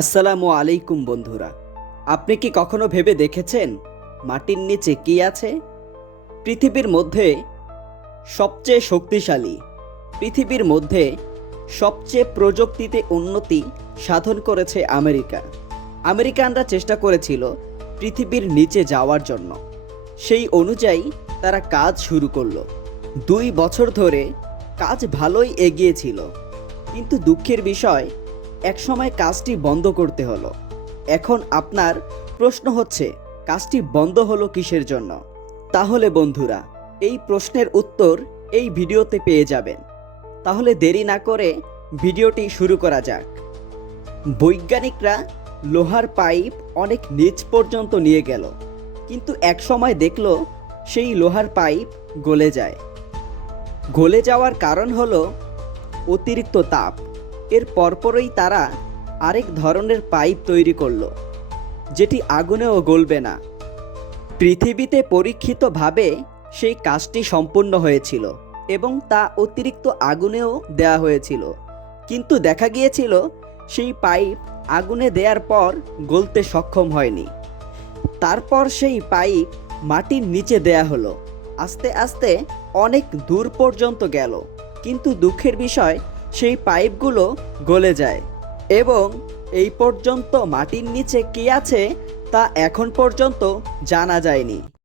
আসসালামু আলাইকুম বন্ধুরা, আপনি কি কখনো ভেবে দেখেছেন মাটির নিচে কি আছে? পৃথিবীর মধ্যে সবচেয়ে শক্তিশালী, পৃথিবীর মধ্যে সবচেয়ে প্রযুক্তিতে উন্নতি সাধন করেছে আমেরিকা। আমেরিকানরা চেষ্টা করেছিল পৃথিবীর নিচে যাওয়ার জন্য। সেই অনুযায়ী তারা কাজ শুরু করলো। 2 বছর ধরে কাজ ভালোই এগিয়েছিল, কিন্তু দুঃখের বিষয় একসময় কাজটি বন্ধ করতে হলো। এখন আপনার প্রশ্ন হচ্ছে, কাজটি বন্ধ হলো কিসের জন্য? তাহলে বন্ধুরা, এই প্রশ্নের উত্তর এই ভিডিওতে পেয়ে যাবেন। তাহলে দেরি না করে ভিডিওটি শুরু করা যাক। বৈজ্ঞানিকরা লোহার পাইপ অনেক নিচ পর্যন্ত নিয়ে গেল, কিন্তু একসময় দেখলো সেই লোহার পাইপ গলে যায়। গলে যাওয়ার কারণ হলো অতিরিক্ত তাপ। এর পরপরই তারা আরেক ধরনের পাইপ তৈরি করলো, যেটি আগুনেও গলবে না। পৃথিবীতে পরীক্ষিতভাবে সেই কাজটি সম্পূর্ণ হয়েছিল এবং তা অতিরিক্ত আগুনেও দেয়া হয়েছিল, কিন্তু দেখা গিয়েছিল সেই পাইপ আগুনে দেওয়ার পর গলতে সক্ষম হয়নি। তারপর সেই পাইপ মাটির নিচে দেয়া হলো। আস্তে আস্তে অনেক দূর পর্যন্ত গেল, কিন্তু দুঃখের বিষয় সেই পাইপগুলো গলে যায় এবং এই পর্যন্ত মাটির নিচে কী আছে তা এখন পর্যন্ত জানা যায়নি।